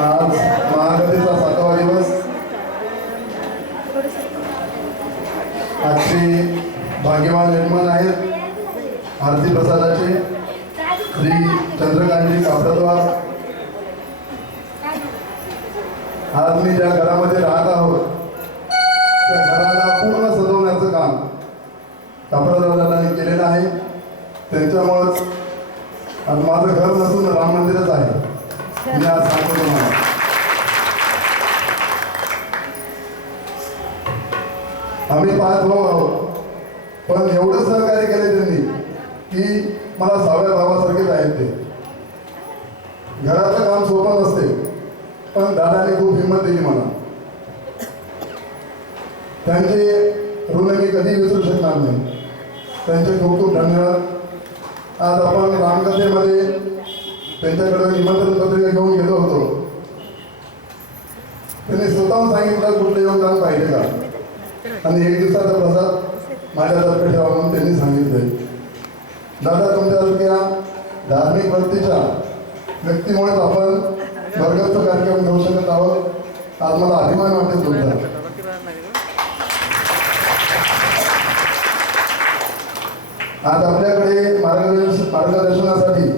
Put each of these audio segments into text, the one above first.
आज महागतीचा सातवा दिवस. आजचे भाग्यवान निर्माण आहेत. आरती प्रसादाचे पण दादाने खूप हिंमत दिली मला. त्यांचे ऋण मी कधी विसरू शकणार नाही. त्यांचे खूप खूप धन्यवाद. आज आपण रामकथेमध्ये त्यांच्याकडे निमंत्रण पत्रिका घेऊन गेलो होतो. त्यांनी स्वतःहून सांगितलं कुठलं योगदान पाहिजे का? आणि एक दिवसाचा प्रसाद माझ्यातर्फे ठेवा म्हणून त्यांनी सांगितले. दादा तुमच्यासारख्या धार्मिक वृत्तीच्या व्यक्तीमुळेच आपण वर्गाचा कार्यक्रम घेऊ शकत आहोत. आज मला अभिमान वाटत तुमचा. आज आपल्याकडे मार्गदर्शन मार्गदर्शनासाठी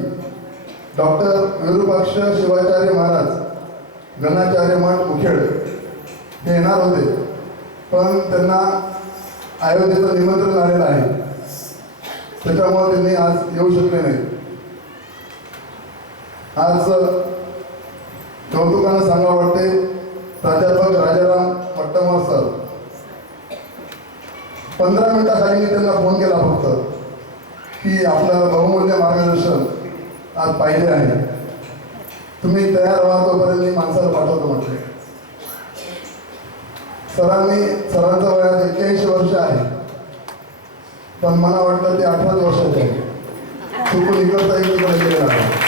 डॉक्टर विरूपाक्ष शिवाचार्य महाराज गणाचार्य मठ मुखेड हे येणार होते. पण त्यांना अयोध्येचं निमंत्रण आलेलं आहे. त्याच्यामुळे त्यांनी आज येऊ शकले नाही. आज कौतुकानं सांगा वाटते प्राध्यापक राजाराम पट्टमवार सर. पंधरा मिनिटाखाली मी त्यांना फोन केला फक्त की आपलं बहुमूल्य मार्गदर्शन आज पाहिजे आहे. तुम्ही तयार व्हा तोपर्यंत मी माणसाला पाठवतो म्हटले. सरांनी सरांचं वयात एक्क्याऐंशी वर्ष आहे. पण मला वाटतं ते अठराच वर्षाचे आहे चुकून इकडचा इकडे गेलेला आहे.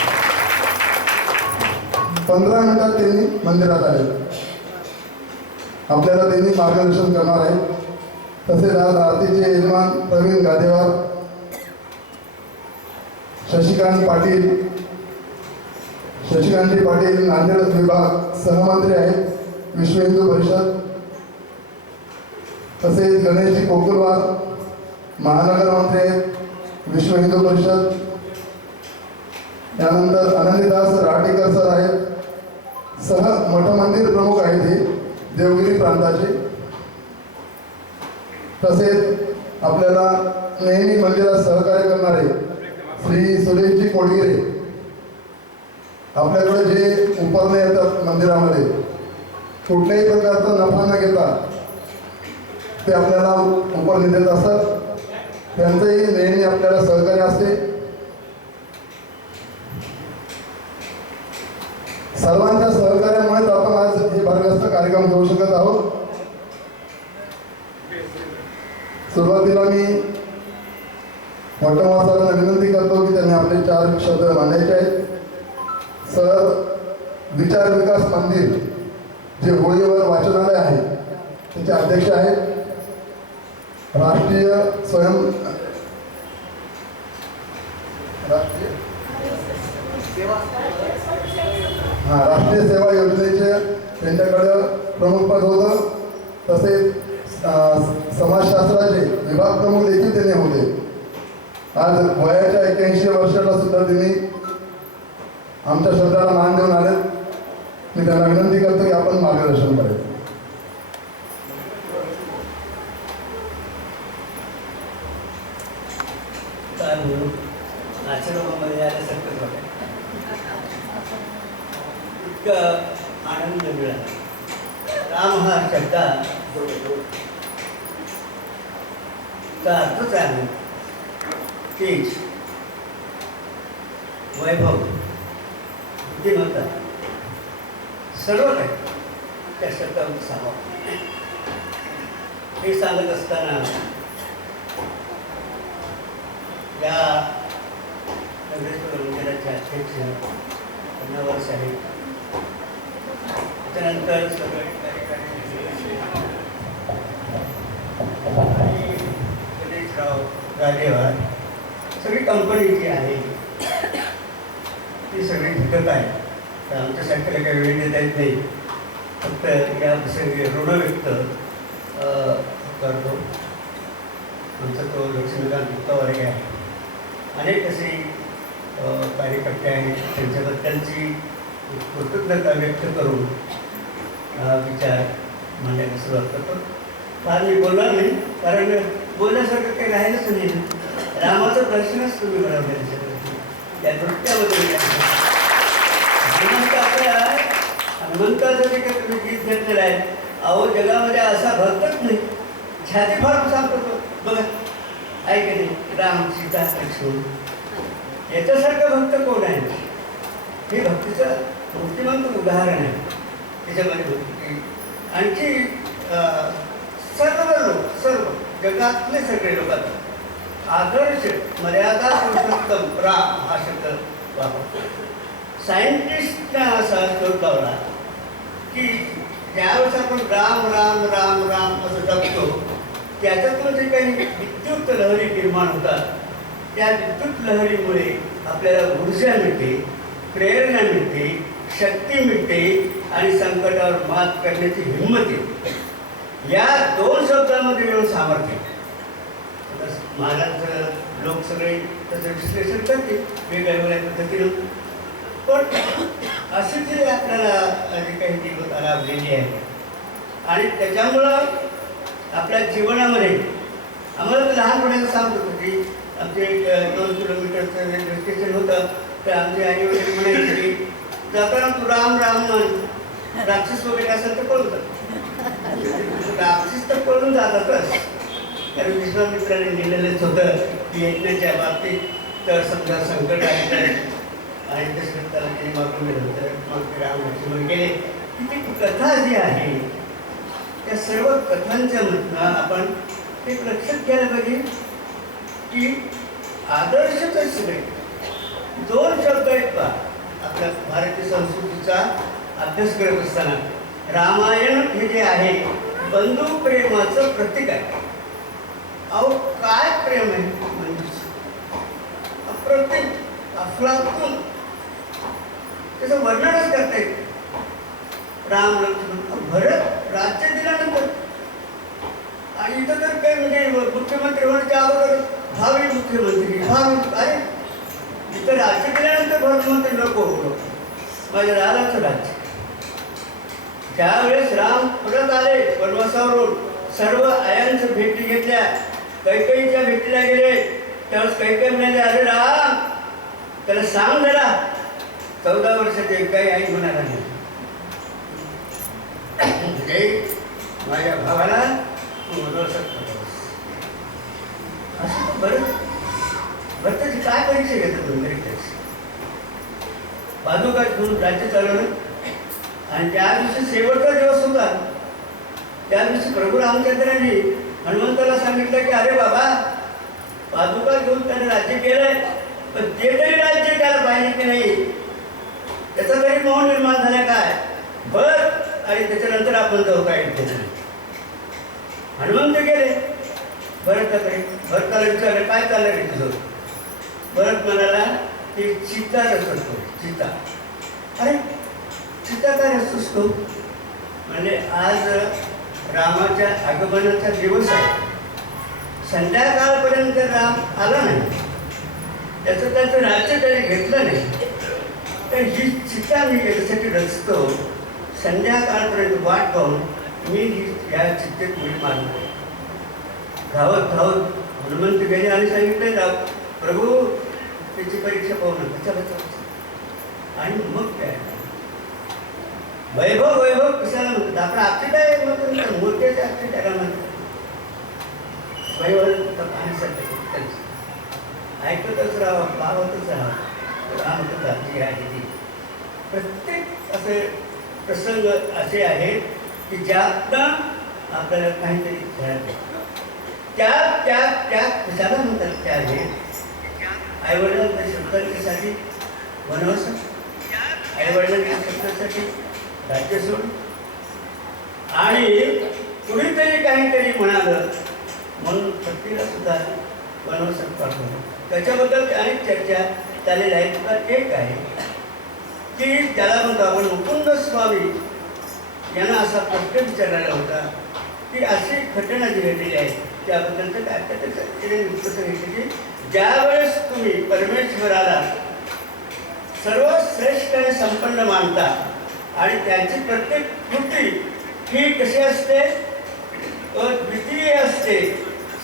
पंधरा मिनिटात त्यांनी मंदिरात आले. आपल्याला त्यांनी मार्गदर्शन करणार आहे. तसेच आज आरतीचे यजमान प्रवीण गादेवार शशिकांत पाटील शशिकांतजी पाटील नांदेड विभाग सहमंत्री आहेत विश्व हिंदू परिषद. तसेच गणेशजी कोकुलवार महानगर मंत्री आहेत विश्व हिंदू परिषद. त्यानंतर आनंदीदास राटेकर सर आहेत. सह मठ मंदिर प्रमुख आहेत हे देवगिरी प्रांताचे. तसेच आपल्याला नेहमी मंदिरात सहकार्य करणारे श्री सुरेशजी कोडगिरे आपल्याकडे जे उपरणे येतात मंदिरामध्ये कुठल्याही प्रकारचा नफा न घेता ते आपल्याला उपरणे देत असतात. त्यांचंही नेहमी आपल्याला सहकार्य असते. सर्वांच्या कार्यक्रम घेऊ शकत आहोत. सुरुवातीला मी मोठ्या विनंती करतो की त्यांनी आपले चार शब्द मांडायचे आहेत. सर विचार विकास मंदिर जे होळीवर वाचनालय आहे त्याचे अध्यक्ष आहेत. राष्ट्रीय स्वयं राष्ट्रीय हा राष्ट्रीय सेवा योजनेचे त्यांच्याकडं प्रमुख पद होतं. तसेच समाजशास्त्राचे विभाग प्रमुख देखील त्यांनी होते. आज वयाच्या एक्क्याऐंशी वर्षाला सुद्धा त्यांनी आमच्या शब्दाला मान देऊन आलेत मी त्यांना विनंती करतो की आपण मार्गदर्शन करायचं आचरणामध्ये आल्यासारखंच वाटत इतकं हा शब्दा चा अर्थच आहे? तेज वैभव. बुद्धिमत्ता. सर्व काही त्या शब्दामध्ये सामावं हे सांगत असताना या नगरेश्वर मंदिराचे अध्यक्ष पन्नावर साहेब. त्यानंतर सगळे आणि गणेशराव सगळी कंपनी जी आहे ती सगळी भेटत आहे. तर आमच्यासारख्याला काही वेळ देता येत नाही. फक्त या प्रसंगी ऋण व्यक्त करतो. आमचा तो लक्ष्मीकांत गुप्तावर्ग आहे. अनेक असे कार्यकर्ते आहेत त्यांच्याबद्दलची कृतज्ञता व्यक्त करून विचार मांडायला सुरुवात करतो. फार मी बोलणार नाही कारण बोलण्यासारखं काही राहिलंच नाही रामाचं दर्शनच तुम्ही घडवलं त्या नृत्यामध्ये आहे. आपल्या हनुमंताचं जे काही तुम्ही गीत घेतलेलं आहे अहो जगामध्ये असा भक्तच नाही. छाती फार सांगतो. बघा ऐक नाही राम सीता लक्ष्मण याच्यासारखं भक्त कोण आहे? हे भक्तीचं मूर्तिमंत उदाहरण आहे. त्याच्यामध्ये होती. आणखी सर्व लोक सर्व जगातले सगळे लोक आता आदर्श मर्यादा पुरुषोत्तम राम हा शब्द वापरतो सायंटिस्टने असा शोध लावला की ज्यावेळेस आपण राम राम राम राम असं जगतो त्याच्यातून जे काही विद्युत लहरी निर्माण होतात त्या विद्युत लहरीमुळे आपल्याला ऊर्जा मिळते प्रेरणा मिळते शक्ती मिळते आणि संकटावर मात करण्याची हिंमत येते या दोन शब्दामध्ये मिळून सामर्थ्य महाराज लोक सगळे त्याचं विश्लेषण करते वेगळ्या वेगळ्या पद्धतीनं. पण असे जे आपल्याला जी काही दिवस लाभलेली आहे आणि त्याच्यामुळं आपल्या जीवनामध्ये आम्हाला लहानपणाचं सांगत होतं की आमचे एक दोन किलोमीटरचं रेल्वे स्टेशन होतं तर आमचे आई वडील म्हणायचे की जाताना तू राम राम म्हण. राक्षस वगैरे असेल तर कळून जात राक्षस तर कळून जातातच. कारण विश्वामित्राने लिहिलेलंच होतं की यज्ञाच्या बाबतीत तर समजा संकट आहे तर आणि दशरथाला त्यांनी मागून गेलं तर मग राम लक्ष्मण गेले. की ती कथा जी आहे त्या सर्व कथांच्या मधनं आपण एक लक्षात घ्यायला पाहिजे की आदर्श तर सगळे. दोन शब्द आहेत का आपल्या भारतीय संस्कृतीचा अभ्यास करत असताना रामायण हे जे आहे बंधू प्रेमाचं प्रतीक आहे. अहो काय प्रेम आहे? म्हणजे अप्रतिक अफलातून. त्याचं वर्णनच करता राम लक्ष्मण भरत राज्य दिल्यानंतर. आणि इथं तर काही म्हणजे मुख्यमंत्री होण्याच्या अगोदर भावी मुख्यमंत्री भावी अरे इथं राज्य दिल्यानंतर भरत मंत्री नको होतो माझ्या राजाचं राज्य. त्यावेळेस राम परत आले वनवासावरून सर्व आयांच भेटी घेतल्या. कैकईच्या भेटीला गेले. त्यावेळेस कैकई म्हणाले अरे राम त्याला सांग जरा. चौदा वर्षाचे काही आई म्हणाला नाही माझ्या भावाला तू वनवासात असं बरं? भरताची काय परीक्षा घेतात अमेरिकेची बाजूकात घेऊन राज्य चालवलं आणि त्या दिवशी शेवटचा दिवस होता. त्या दिवशी प्रभू रामचंद्रांनी हनुमंताला सांगितलं की अरे बाबा पादुका घेऊन त्याने राज्य केलंय पण ते तरी राज्य त्याला पाहिजे की नाही त्याचा तरी मोह निर्माण झाला काय? बर आणि त्याच्यानंतर आपण जाऊ काय हनुमंत गेले. भरत भरताला विचारलं काय चाललं रे तुझं? भरत म्हणाला की सीता रस असतो सीता अरे सीता काय रस असतो. म्हणजे आज रामाच्या आगमनाचा दिवस आहे. संध्याकाळपर्यंत राम आला नाही. त्याचं त्याचं राज्य त्याने घेतलं नाही. तर ही चिता मी याच्यासाठी रचतो. संध्याकाळपर्यंत वाट पाहून मी ही या चित्तेत उडी मारणार धावत धावत हनुमंत गेले आणि सांगितले राव प्रभू त्याची परीक्षा पाहू नका. आणि मग काय? वैभव वैभव कशाला म्हणतात आपण आपली काय म्हणतो मूर्तीचे आपली त्याला म्हणतात वैभव पाहण्यासाठी ऐकतच राहावं पाहतच राहावं रामकथा आहे ती. प्रत्येक असे प्रसंग असे आहेत की ज्यातनं आपल्याला काहीतरी खेळत त्या त्या त्या कशाला म्हणतात त्या आहेत आईवडिलांच्या शब्दांसाठी वनवास आईवडिलांच्या शब्दासाठी. राज्य सोड आणि कुणीतरी काहीतरी म्हणालं म्हणून शक्तीला सुद्धा बनवू पाठवलं त्याच्याबद्दल अनेक चर्चा झालेल्या आहेत त्यात एक आहे की त्याला म्हणतो आपण मुकुंद स्वामी यांना असा प्रश्न विचारलेला होता की अशी घटना जी घडलेली आहे त्याबद्दलचं काय तर त्याचं उत्तर की ज्यावेळेस तुम्ही परमेश्वराला सर्वश्रेष्ठ आणि संपन्न मानता आणि त्यांची प्रत्येक कृती ही कशी असते? द्वितीय असते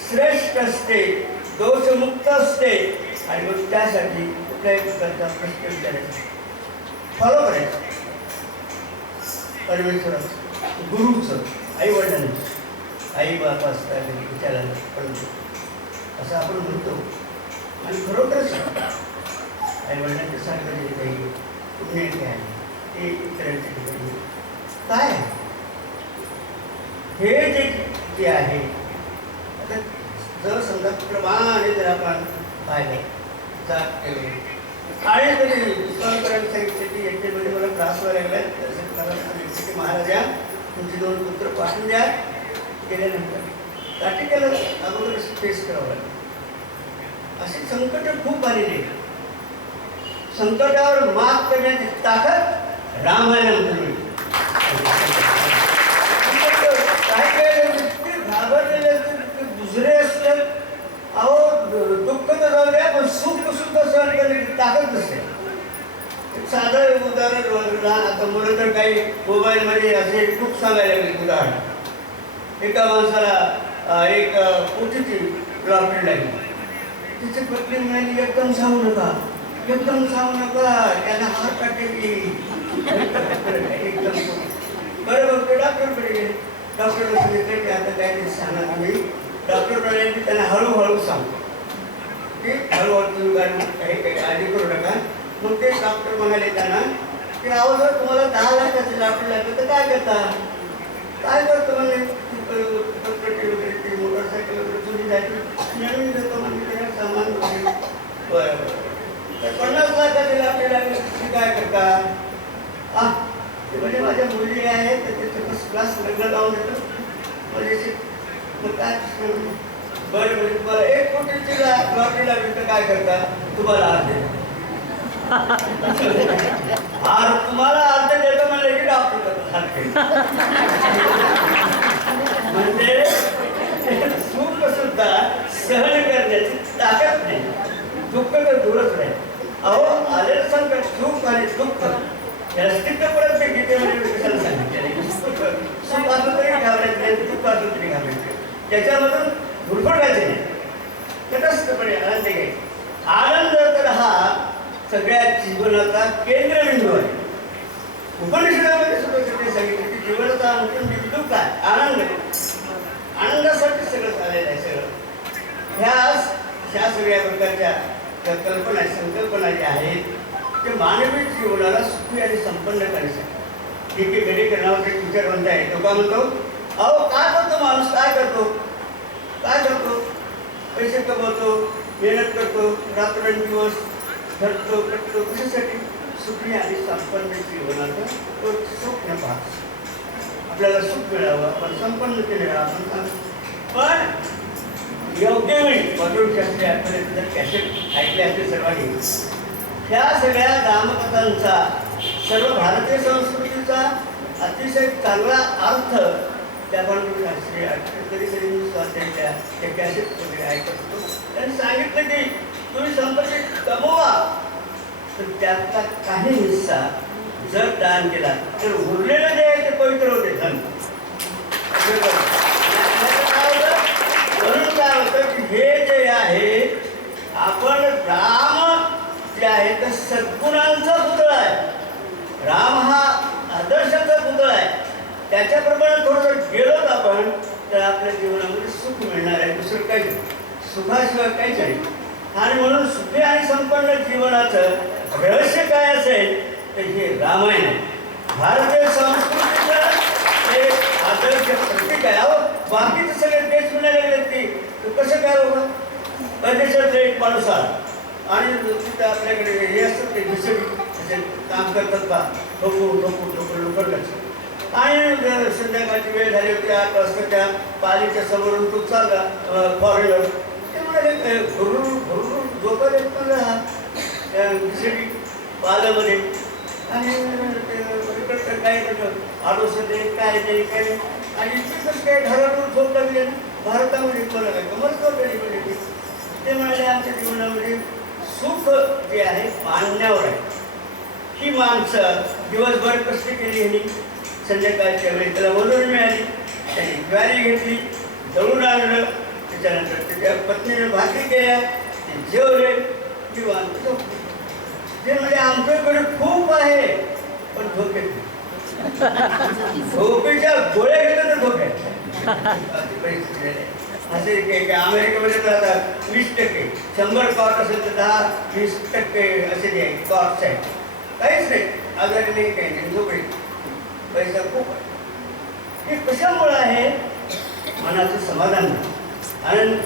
श्रेष्ठ असते दोषमुक्त असते. आणि मग त्यासाठी कुठल्याही प्रकारचा प्रश्न विचारायचा? फॉलो करायचं. परमेश्वराचं गुरुचं आई वडिलांचं आई बाप असतात विचारायला पडतो असं आपण म्हणतो. आणि खरोखरच आई वडिलांच्या सांगता जे काही पुण्य आहे? ते ठिकाणी काय? हे जे जे आहे आता जर समजा प्रमाणे जर आपण पाहिलं जात आणि तरी पुस्तकांपर्यंत सांगितलं की मला त्रास व्हायला लागला तसं मला महाराजा तुमचे दोन पुत्र पाठवून द्या. गेल्यानंतर त्याला अगोदर फेस करावं लागलं. असे संकट खूप आलेले संकटावर मात करण्याची ताकद रामायणामध्ये काय काय इतके घाबरलेले असतात, इतके दुसरे असतात अहो दुःख तर जाऊ द्या पण सुख सुद्धा सहन करण्याची ताकद नसते एक साधं उदाहरण बघा, आता मुलं तर काही मोबाईलमध्ये असे खूप सांगायला लागले उदाहरण एका माणसाला एक अं, पोटीची लॉटरी लागली तिची पत्नी म्हणाली एकदम सांगू नका एकदम सांगू नका त्यांना हात अटॅक बरं मग ते डॉक्टरकडे गेले डॉक्टरला सांगितलं की आता काय ते सांगा तुम्ही. डॉक्टर म्हणाले त्यांना हळूहळू सांगतो. की हळूहळू तुम्ही काय काही काही काळजी करू नका. मग ते डॉक्टर म्हणाले त्यांना की अहो जर तुम्हाला दहा लाखाचे डॉक्टर लागलं तर काय करता? काय करतो म्हणजे प्रॉपर्टी वगैरे ती मोटरसायकल वगैरे जुनी जायची नवीन देतो म्हणजे त्याला सामान वगैरे. बरं तर पन्नास लाखाचे आपल्याला तुम्ही काय करता? म्हणजे माझ्या मुली आहे तर त्याचं क्लास लग्न लावून देतो म्हणजे काय बरं म्हणजे तुम्हाला एक कोटीची लॉटरी लागली तर काय करता? तुम्हाला अर्ध. आर तुम्हाला अर्ध देतो म्हणलं की डॉक्टर म्हणजे सुख सुद्धा सहन करण्याची ताकद नाही. दुःख तर दूरच नाही. अहो आलेलं संकट सुख आणि दुःख या स्थितीपर्यंत गीतेमध्ये विकसाला सांगितलेलं आहे. सुख सुख असलं तरी घाबरायचं नाही दुःख असलं तरी घाबरायचं त्याच्यामधून धुरफटायचे नाही. तटस्थपणे आनंद घ्यायचे. आनंद तर हा सगळ्या जीवनाचा केंद्रबिंदू आहे. उपनिषदामध्ये सुद्धा तिथे सांगितलं की जीवनाचा अंतिम बिंदू काय? आनंद. आनंदासाठी सगळं झालेलं आहे सगळं. ह्या ह्या सगळ्या प्रकारच्या ज्या कल्पना संकल्पना ज्या आहेत ते मानवी जीवनाला सुखी आणि संपन्न करू ठीक आहे घडी करण्यावर टीचर विचार आहे. तो का म्हणतो? अहो काय करतो माणूस? काय करतो? काय करतो? पैसे कमवतो मेहनत करतो रात्रंदिवस धरतो करतो कशासाठी? सुखी आणि संपन्न जीवनाचं तो सुख न पाहतो आपल्याला सुख मिळावं आपण संपन्न केलं आपण सांगतो. पण योग्य वेळी बदलून शकते. आपण जर कॅसेट ऐकले असते सर्वांनी ह्या सगळ्या रामकथांचा सर्व भारतीय संस्कृतीचा अतिशय चांगला अर्थ त्या बरोबर शास्त्रीय कधी कधी मी स्वातंत्र्या ते कॅसेट वगैरे ऐकत होतो. त्यांनी सांगितलं की तुम्ही संपत्ती कमवा तर त्याचा काही हिस्सा जर दान केला तर उरलेलं जे आहे ते पवित्र होते. धन. म्हणून काय होतं की हे जे आहे आपण राम जे आहे तर सद्गुणांचा पुतळा आहे. राम हा आदर्शाचा पुतळा आहे. त्याच्याप्रमाणे थोडंसं गेलोत आपण तर आपल्या जीवनामध्ये सुख मिळणार आहे. दुसरं काही नाही. सुखाशिवाय काहीच नाही. आणि म्हणून सुखी आणि संपन्न जीवनाचं रहस्य काय असेल तर हे रामायण आहे. भारतीय संस्कृतीचं एक आदर्श प्रतीक आहे. अहो बाकीचे सगळे देश म्हणायला लागले की तू कसं काय बाबा परदेशातला एक माणूस आला? आणि तिथे आपल्याकडे हे असतात ते घुसडी असे काम करतात बा. ठोकू ठोकू ठोकू लोकांना आणि जर संध्याकाळची वेळ झाली होती आठ वाजता त्या पालीच्या समोरून तो चालला फॉरेनर ते म्हणाले भरून भरून झोपत येत मला हा. पालामध्ये आणि ते इकडचं काय त्याचं आडोसं दे काय दे काय नाही. आणि इकडचं काय घरातून झोप लागले भारतामध्ये फरक आहे कमर्स म्हणजे ते म्हणाले आमच्या जीवनामध्ये जे आहे मानण्यावर आहे. ही माणसं दिवसभर कष्ट केली ह्यांनी संध्याकाळच्या वेळी त्याला वरून मिळाली. त्यांनी ज्वारी घेतली दळून आणलं. त्याच्यानंतर त्याच्या पत्नीने भाकरी केल्या. ते जेवले. निवांत झोपले. ते म्हणजे आमच्याकडे खूप आहे पण झोपेत नाही. झोपेच्या गोळ्या झोपेत अशी परिस्थिती. असे अमेरिकेमध्ये तर वीस टक्के. शंभर कॉट असेल तर दहा वीस टक्के असे जे कॉट्स आहेत. काहीच नाही. आजारी नाही काही नाही. झोपडे पैसा खूप आहे. हे कशामुळं आहे? मनाचं समाधान. नाही. आनंद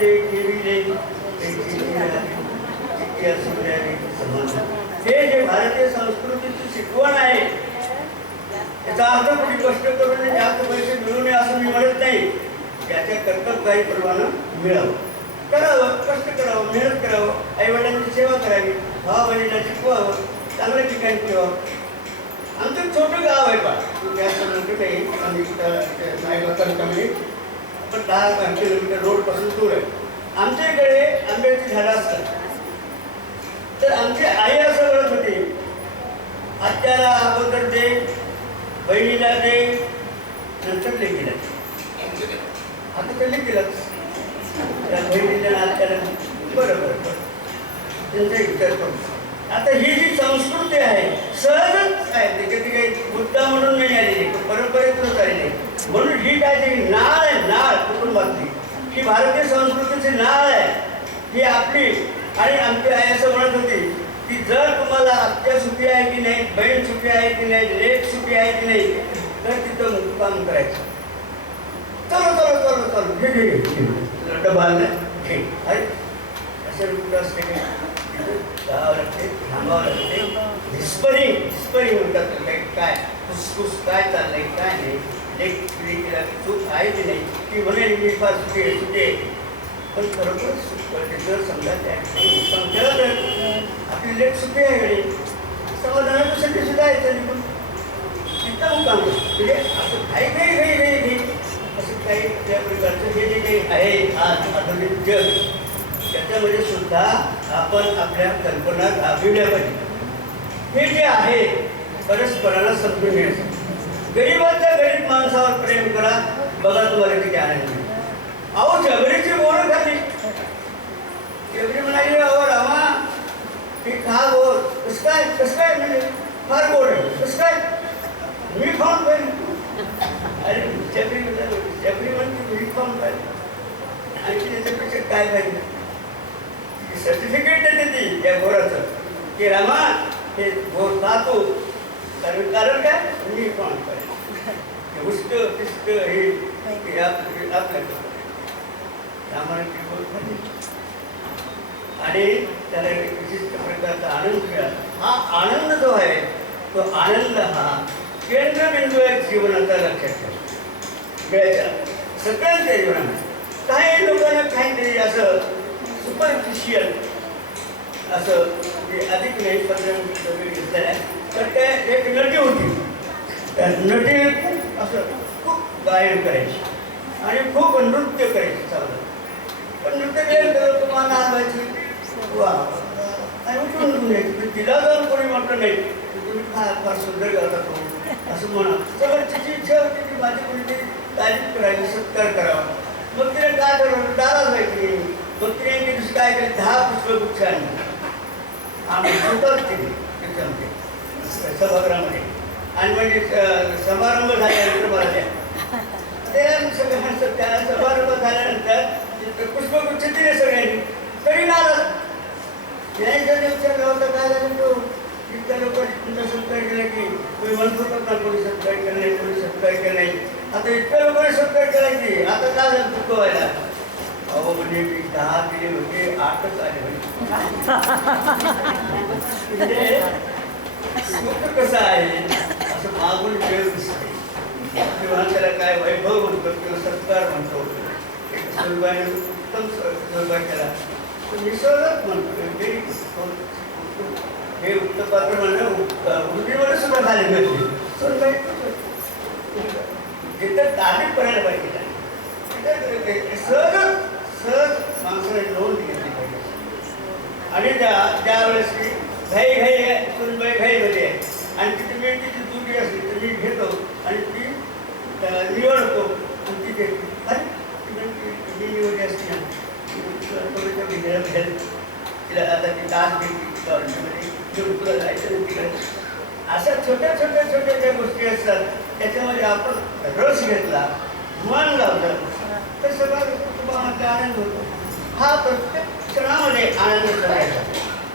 समाधान. हे जे भारतीय संस्कृतीची शिकवण आहे त्याचा अर्थ कुठे कष्ट करून जास्त पैसे मिळू नये असं मी म्हणत नाही. ज्याच्या कर्तव्य काही मिळावं. करावं कष्ट करावं मेहनत करावं आईवडिलांची सेवा करावी भाव बहिणीला शिकवावं चांगल्या ठिकाणी ठेवावं. आमचं छोटं गाव आहे बा. जास्त मोठं नाही आम्ही नाईला तालुक्यामध्ये. पण दहा किलोमीटर रोडपासून दूर आहे. आमच्या इकडे आंब्याची झाडं असतात. तर आमची आई असं म्हणत होती आत्याला अगोदर दे बहिणीला दे नंतर लेकीला दे. आता त्यांनी केलं? त्या बहिणीला बरं बरं बरं त्यांचा विचार करू आता ही जी संस्कृती आहे सहजच आहे. त्याच्या काही मुद्दा म्हणून नाही आलेली परंपरेतूनच आलेली म्हणून ही काय ती नाळ आहे नाळ कुटुंबातली ही भारतीय संस्कृतीची नाळ आहे. ही आपली आणि आमची आई असं म्हणत होती की जर तुम्हाला आत्या सुखी आहे की नाही बहीण सुखी आहे की नाही लेख सुखी आहे की नाही तर तिथं मुक्काम करायचं. चलो चलो चलो चलो. घे घे घे डबा आणलाय? घे. अरे असं कुठं असते काय जावं लागते थांबावं लागते. हिस्परिंग हिस्परिंग म्हणतात त्याला. काय काय? फुसफुस काय चाललंय काय नाही? लेख लेकीला चूक आहे की नाही? की म्हणे मी फार सुखी आहे सुखी आहे. पण खरोखर सुख म्हणजे जर समजा त्या ठिकाणी मुक्काम केला तर आपली लेट सुखी आहे घरी समाधानासाठी सुद्धा आहे तरी पण तिथं मुक्काम म्हणजे असं काही काही काही काही काही असं काही त्या प्रकारचं हे जे काही आहे आज आधुनिक जग त्याच्यामध्ये सुद्धा आपण आपल्या कल्पना दाबविल्या पाहिजे. हे जे आहे परस्पराला समजून घ्यायचं. गरीबाच्या गरीब माणसावर प्रेम करा बघा तुम्हाला किती आनंद अहो जबरीची बोर खाली. जबरी म्हणाली अहो रामा ती खा गोड कसं काय कसं काय म्हणजे फार गोड आहे. कसं काय? मी खाऊन पाहिजे अरे जबरी म्हणाली, जबरी म्हणते मी पाहिजे आणि त्याच्यापेक्षा काय पाहिजे? सर्टिफिकेट देते ती त्या गोराचं की रामा हे गोर पाहतो. कारण कारण काय? मी खाऊन पाहिजे उष्ट पिष्ट हे हे आप- आपल्याकडं रामाने ती गोर खाल्ली आणि त्याला एक विशिष्ट प्रकारचा आनंद मिळाला. हा आनंद जो आहे तो आनंद हा केंद्रबिंदू आहे जीवनाचा लक्षात ठेवा वेळेचा सगळ्यांच्या जीवनात काही लोकांना काहीतरी असं सुपरफिशियल असं म्हणजे अधिक नाही पत्र घेतलेलं आहे. तर ते एक नटी होती. त्या नटी खूप असं खूप गायन करायची. आणि खूप नृत्य करायची चांगलं. पण नृत्य केलं तर तुम्हाला आवायची वा. आणि उठून तिला जर कोणी म्हटलं नाही तुम्ही फार फार सुंदर गाता तो असं म्हणा तर तिची इच्छा होती की माझी मुलगी तारीफ करायची सत्कार करावा. मग तिने काय ठरवलं? दारात जायची मग तिने एक दिवशी काय केलं? दहा पुष्पगुच्छ आणले. आम्ही स्वतःच केली त्याच्यामध्ये सभागृहामध्ये. आणि म्हणजे समारंभ झाल्यानंतर मला द्या ते सगळ्यांचं त्या समारंभ झाल्यानंतर पुष्पगुच्छ दिले सगळ्यांनी. तरी नाराज. यायच्या दिवसात काय झालं तिथल्या इतक्या लोकांनी तुमचा सत्कार केला की तुम्ही म्हणत होतात ना कोणी सत्कार केला नाही कोणी सत्कार केला नाही? आता इतक्या लोकांनी सत्कार केला की आता काय झालं दुःख व्हायला? अहो म्हणजे मी दहा दिले होते आठच आले म्हणजे सुख कसं आहे? असं मागून वेळ दिसते. किंवा त्याला काय वैभव म्हणतो किंवा सत्कार म्हणतो. एक उत्तम सहभाग केला. निसर्गच म्हणतो. हे वृत्तपत्र म्हणलं उर्दीवर सुद्धा झाले मिळते सुनबाई जिथं तारीख करायला पाहिजे सहज सहज माणसाने नोंद घेतली पाहिजे आणि त्या त्यावेळेस मी घाई घाई आहे सुनबाई घाईमध्ये आहे आणि तिथे मी तिची दुरी असली तर मी घेतो आणि ती निवडतो आणि ती ती म्हणते, ही निवडली ना तिला आता ती तास घेतली गव्हर्नमेंटमध्ये तुला जायचं नाही अशा छोट्या छोट्या छोट्या ज्या गोष्टी असतात त्याच्यामध्ये आपण रस घेतला मन लावलं तर सगळं कुटुंबामध्ये आनंद होतो. हा प्रत्येक क्षणामध्ये आनंद करायचा.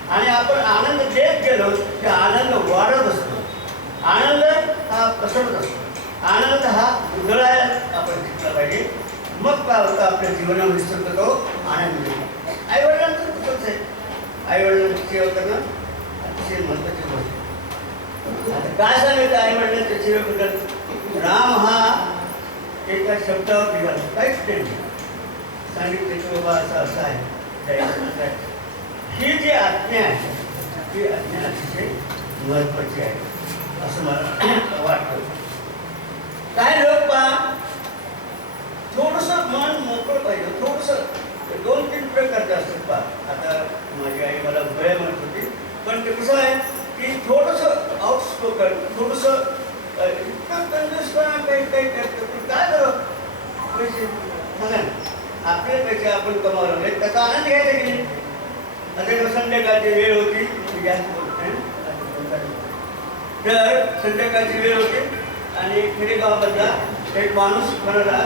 आणि आपण आनंद देत गेलो की आनंद वाढत असतो. आनंद हा पसरत असतो. आनंद हा उजळायला आपण शिकला पाहिजे. मग काय होतं? आपल्या जीवनामध्ये सुद्धा तो हो, आनंद मिळतो आईवडिलांचं तसंच आहे. आईवडिलांची होतं ना अतिशय महत्त्वाची गोष्ट आता काय सांगायचं आईवडिलांच्या राम हा एका शब्दावर निघाला काहीच नाही. सांगितलं की बाबा असं असं आहे. ही जी आज्ञा आहे ती आज्ञा अतिशय महत्वाची आहे असं मला वाटतं. काय लोक पहा थोडंसं मन मोकळं पाहिजे. थोडंसं दोन तीन प्रकारचे असतात पहा. आता माझी आई मला भय म्हणत होती. पण ते कसं आहे की थोडंसं आउटस्पोकन थोडंसं इतकं कंजूसपणा काही काही करतं काय करू पैसे. सांगा आपले पैसे आपण कमावले त्याचा आनंद घ्यायचा की नाही? आता संध्याकाळची वेळ होती तर संध्याकाळची वेळ होती आणि खेडेगावामधला एक माणूस म्हणाला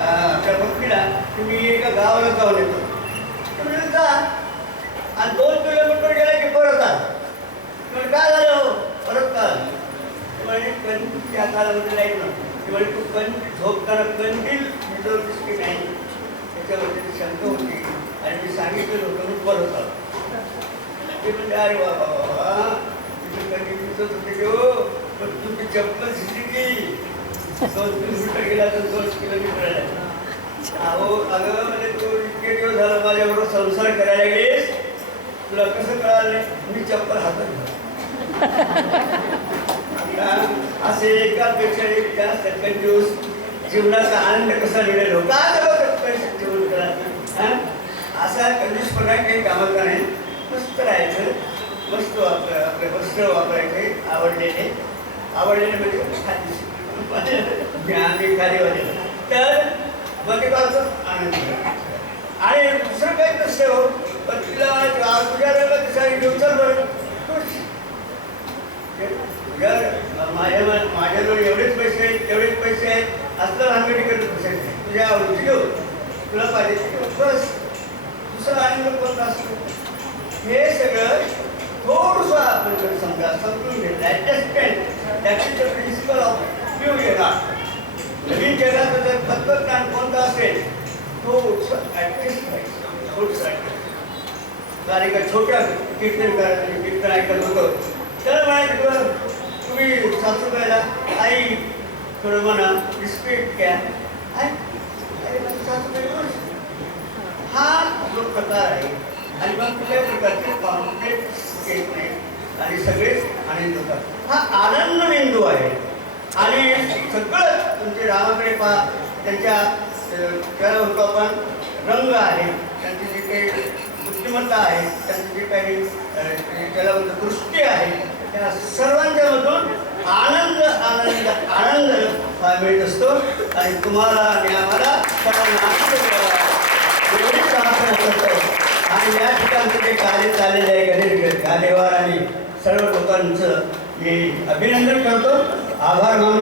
अं, त्या भक्तीला की मी एका गावाला जाऊन येतो. तर जा. आणि दोन किलोमीटर गेला की परत आला. म्हणलं काय झालं हो? परत का आला?" कण त्या लाइट नव्हती. ते तू कण झोपताना कंदील विजवलीस की नाही. त्याच्यावरती ती शंका होती. आणि मी सांगितलेलं होतं मी परत आलो. ते म्हणजे अरे वा बाबा वा कधी दिसत होते की हो? पण तुम्ही चप्पल शिकली की. दोन किलोमीटर गेला तर दोन किलोमीटर आला. अहो अगं म्हणजे तू इतके दिवस झालं माझ्याबरोबर संसार करायला गेलीस तुला कसं कळालं? मी चप्पल हातात का? असे एकापेक्षा एक जास्त कंजूस जीवनाचा आनंद कसा मिळेल हो? का पैसे जीवन करा असा कंजूसपणा काही कामाचा नाही. मस्त राहायचं. मस्त वापर आपले वस्त्र वापरायचे आवडलेले. आवडलेले म्हणजे खाली आम्ही खालीवाले तर मग आनंद. आणि दुसरं काही नसतं हो? पण तिला तुझ्या बरं. माझ्या माझ्याजवळ एवढेच पैसे आहेत तेवढेच पैसे आहेत असलं तुझ्या आवडीची घेऊ तुला पाहिजे बस. दुसरा आनंद कोणता असतो हे सगळं थोडंसं आपण समजा समजून घेतलं ॲडजस्टमेंट दॅट प्रिन्सिपल ऑफ तत्वज्ञान कोणतं असेल? थोडंसं ॲडजस्ट व्हायचं थोडंसं ॲडजस्ट कारण एका छोट्या कीर्तन कीर्तन ऐकत होतं. तर म्हणायचं तुम्ही सासूबाईला आई थोडं म्हणा रिस्पेक्ट घ्या. आई, हा जो प्रकार आहे. आणि मग कुठल्या प्रकारचे कॉन्फ्लिक्ट येत नाही. आणि सगळेच आनंद होतात. हा आनंद मेंदू आहे. आणि सगळं तुमचे रामाकडे पहा. त्यांच्या अं, त्याला म्हणतो आपण रंग आहे. त्यांचे जे काही बुद्धिमत्ता आहे त्यांची काही त्याला म्हणतो दृष्टी आहे त्या सर्वांच्या मधून आनंद आनंद आनंद हा मिळत असतो. आणि तुम्हाला आणि आम्हाला सर्वांना आनंद आणि या ठिकाणचं जे कार्य चाललेलं आहे गणेश आणि सर्व लोकांचं मी अभिनंदन करतो. आभार मानतो.